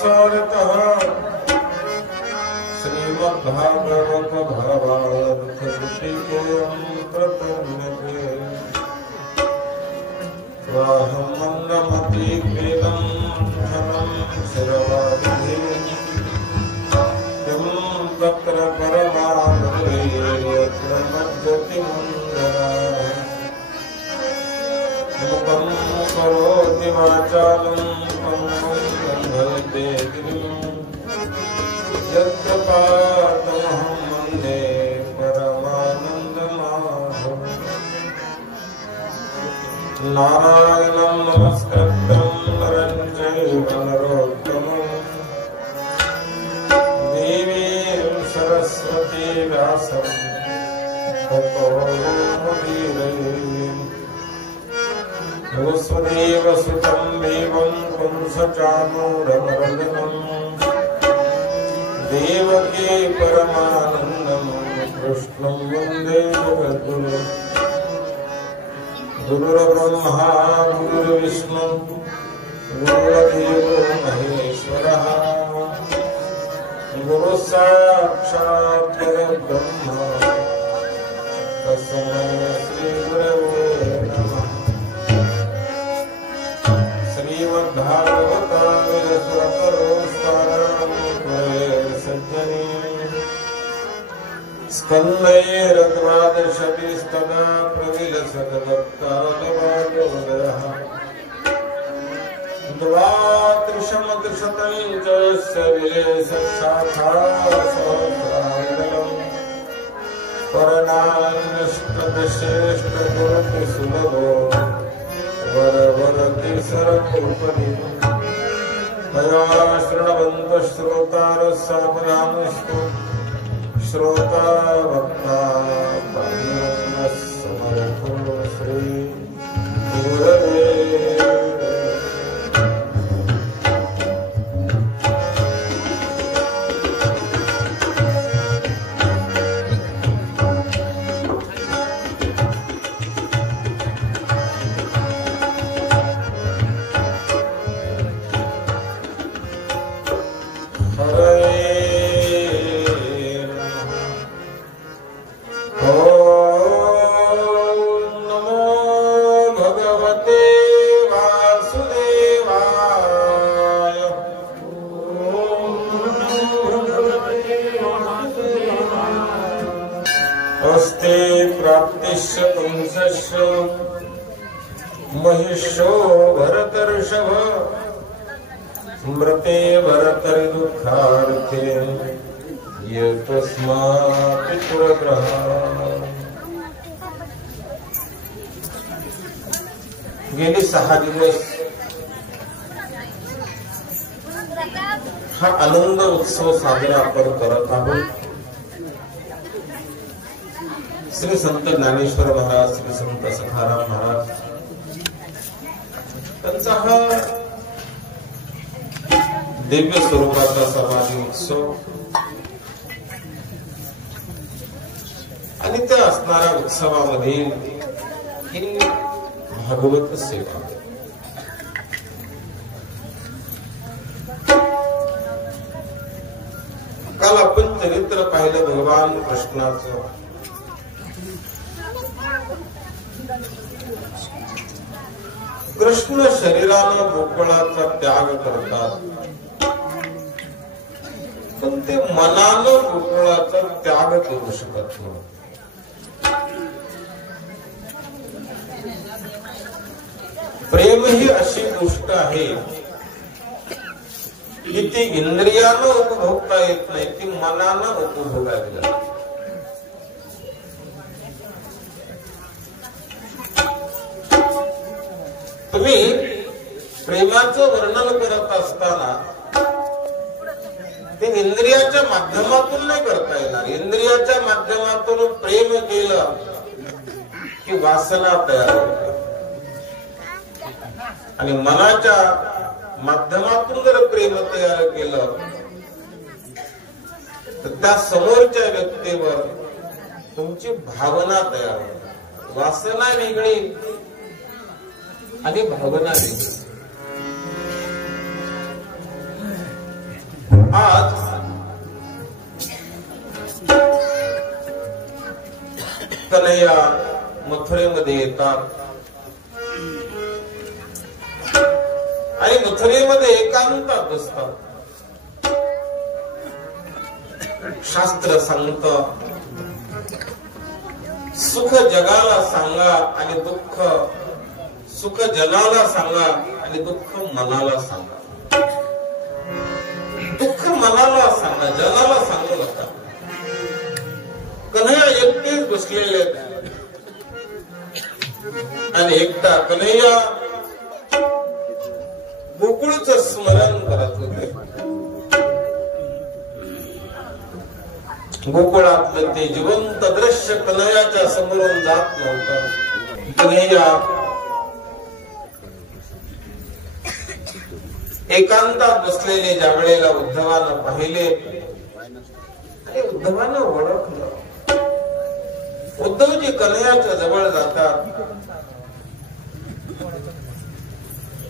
सारतः श्रीमद्भागवत भावार्थ प्रपन्नते वाहं मन्दमति वेदं धनं शिरवादिः किं तत्र परमानन्दे यत्र मज्जति मन्दरः मुखं करोति वाचालं पङ्गुं लङ्घयते गिरिं यत्कृपातमहं वन्दे परमानन्दमाधवम् नारायणं नमस्कृत्यं नरं चैव नरोत्तमं देवीं सरस्वती व्यासं ततो मुदीरये वसुदेवसुतं देवं कंसचाणूरमर्दनम् देवकी परमानन्दं कृष्णं वन्दे जगद्गुरुम् गुरुर्ब्रह्मा गुरुर्विष्णु गुरुर्देवो महेश्वरः गुरुः साक्षात् परब्रह्म तस्मै श्रीगुरवे नमः। श्रीमद्भागवतामृतसुरतरोस्तारं स्कन्धैरद्वादशतिस्तदा प्रविलसद्भक्तालवादोदयः द्वात्रिशमत्रिशतं च सविलेसशाखासहस्राण्डलम् परनान्यष्टदशेष्टगुरुतिसुलभो वरवरति सरभूपति मया शृण्वन्तः श्रोतारः साधनानिस्तु श्रोता वक्ता समर्थो श्री गुरवे महिषो भरतर्षभ मृते भरतर्दुःखार्थे ये तस्मात् पितृग्रह। गेली 6 दिवस हा आनंद उत्सव साजरा आपण करत आहोत। श्री संत ज्ञानेश्वर महाराज, श्री संत सखाराम महाराज त्यांचा हा दिव्य स्वरूपाचा समाधी उत्सव आणि त्या असणाऱ्या उत्सवामध्ये ही भागवत सेवा। काल आपण चरित्र पाहिलं भगवान कृष्णाचं। कृष्ण शरीरानं गोकुळाचा त्याग करतात, पण ते मनानं गोकुळाचा त्याग करू शकत नाही। प्रेम ही अशी गोष्ट आहे की ती इंद्रियानं उपभोगता येत नाही, ती मनानं उपभोगावी लागते। तुम्ही प्रेमाचं वर्णन करत असताना ते इंद्रियाच्या माध्यमातून नाही करता येणार। इंद्रियाच्या माध्यमातून प्रेम केलं की वासना तयार होते आणि मनाच्या माध्यमातून जर प्रेम तयार केलं तर त्या समोरच्या व्यक्तीवर तुमची भावना तयार होते। वासना वेगळी आणि भावना वेगळी। आज कन्हैया मथुरेमध्ये येतात आणि मथुरेमध्ये एकांतात बसतात. शास्त्र सांगतं सुख जगाला सांगा आणि दुःख, सुख जनाला सांगा आणि दुःख मनाला सांगा. दुःख मनाला सांगा, जनाला सांगू नका. कन्हैया एकटेच बसलेले आणि एकटा कन्हैया गोकुळचं स्मरण करत होते. गोकुळातलं ते जिवंत दृश्य कन्हैयाच्या समोरून जात नव्हतं. कन्हैया एकांतात बसलेले ज्या वेळेला उद्धवानं पाहिले आणि उद्धवानं ओळखलं. उद्धवजी कन्हैयाच्या जवळ जातात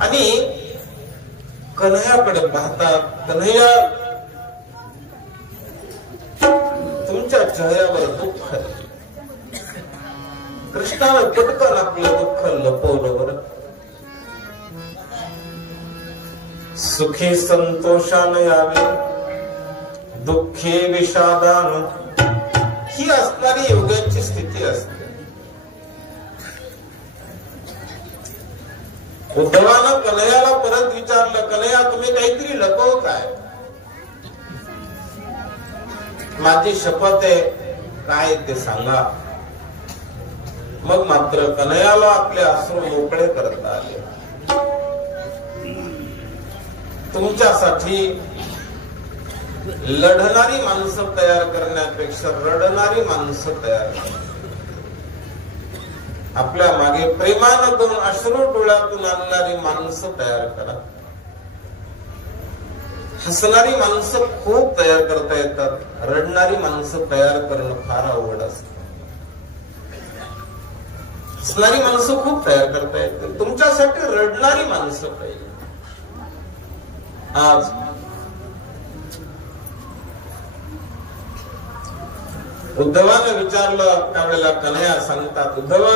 आणि कन्हैयाकडे पाहतात. कन्हैया, तुमच्या चेहऱ्यावर दुःख आहे. कृष्णानं पटकन आपलं दुःख लपवलं. बरं, सुखी संतोषानं यावे, दुःखी विषादानं, ही असणारी योगाची स्थिती असते. उद्धवानं कन्हैयाला परत विचारलं, कन्हैया तुम्ही काहीतरी लपव काय? माझी शपथ आहे, काय ते सांगा. मग मात्र कन्हैयाला आपले अश्रू मोकळे करता आले. तुमच्यासाठी लढणारी माणसं तयार करण्यापेक्षा रडणारी माणसं तयार करा. आपल्या मागे प्रेमानं दोन अश्रू डोळ्यातून आणणारी माणसं तयार करा. हसणारी माणसं खूप तयार करता येतात, रडणारी माणसं तयार करणं फार अवघड असतं. हसणारी माणसं खूप तयार करता येतात, तुमच्यासाठी रडणारी माणसं पाहिजे. आज उद्धवानं विचारलं त्यावेळेला कन्हैया सांगतात, उद्धवा,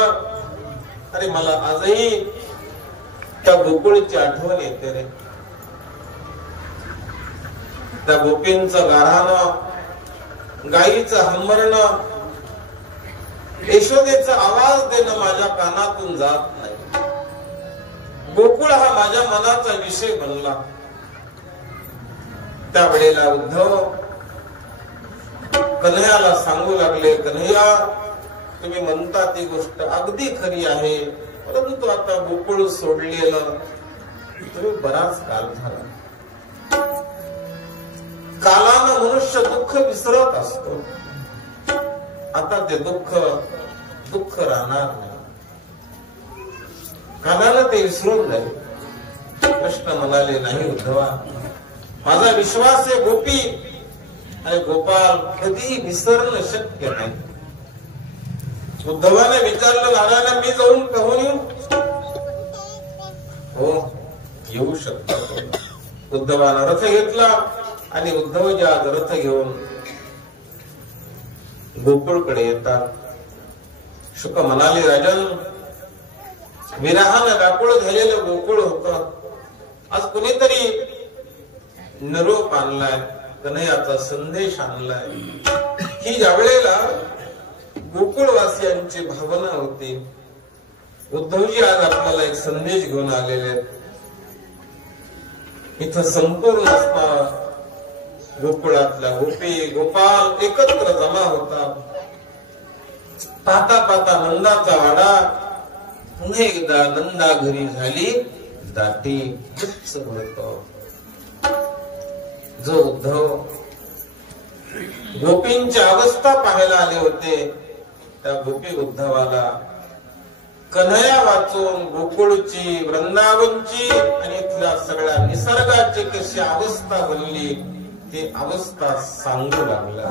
अरे मला आजही त्या गोकुळची आठवण येते रे. त्या गोपींचं गाऱ्हाणं, गायीचं हंबरणं, यशोदेचा आवाज देणं माझ्या कानातून जात नाही. गोकुळ हा माझ्या मनाचा विषय बनला. त्यावेळेला उद्धव कन्हैयाला सांगू लागले, कन्हैया, तुम्ही म्हणता ती गोष्ट अगदी खरी आहे, परंतु आता गोकुळ सोडलेलं तुम्ही बराच काल झाला. कालानं मनुष्य दुःख विसरत असतो. आता ते दुःख राहणार नाही. कालानं ते विसरून जाईल. कृष्ण म्हणाले, नाही उद्धवा, माझा विश्वास आहे गोपी आणि गोपाल कधी विसरणं शक्य नाही. उद्धवाने विचारलं, नारायण मी जाऊन कहून येऊ? हो, येऊ शकतो. उद्धवानं रथ घेतला आणि उद्धवजी आज रथ घेऊन गोकुळकडे येतात. शुक म्हणाले, राजन, विरहानं व्याकुळ झालेलं गोकुळ होतं. आज कुणीतरी निरोप आणलाय, कन्हैयाचा संदेश आणलाय. ही ज्या वेळेला गोकुळवासियांची भावना होती. उद्धवजी आज आपल्याला एक संदेश घेऊन आलेले आहेत. इथं संपूर्ण असणारा गोकुळातल्या गोपी गोपाल एकत्र जमा होतात. पाहता पाहता नंदाचा वाडा पुन्हा एकदा नंदा घरी झाली दाटी. जो उद्धव गोपींची अवस्था पाहायला आले होते, त्या गोपी उद्धवाला कन्हैया वाचून गोकुळची, वृंदावनची आणि इथल्या सगळ्या निसर्गाची कशी अवस्था बनली ती अवस्था सांगू लागला.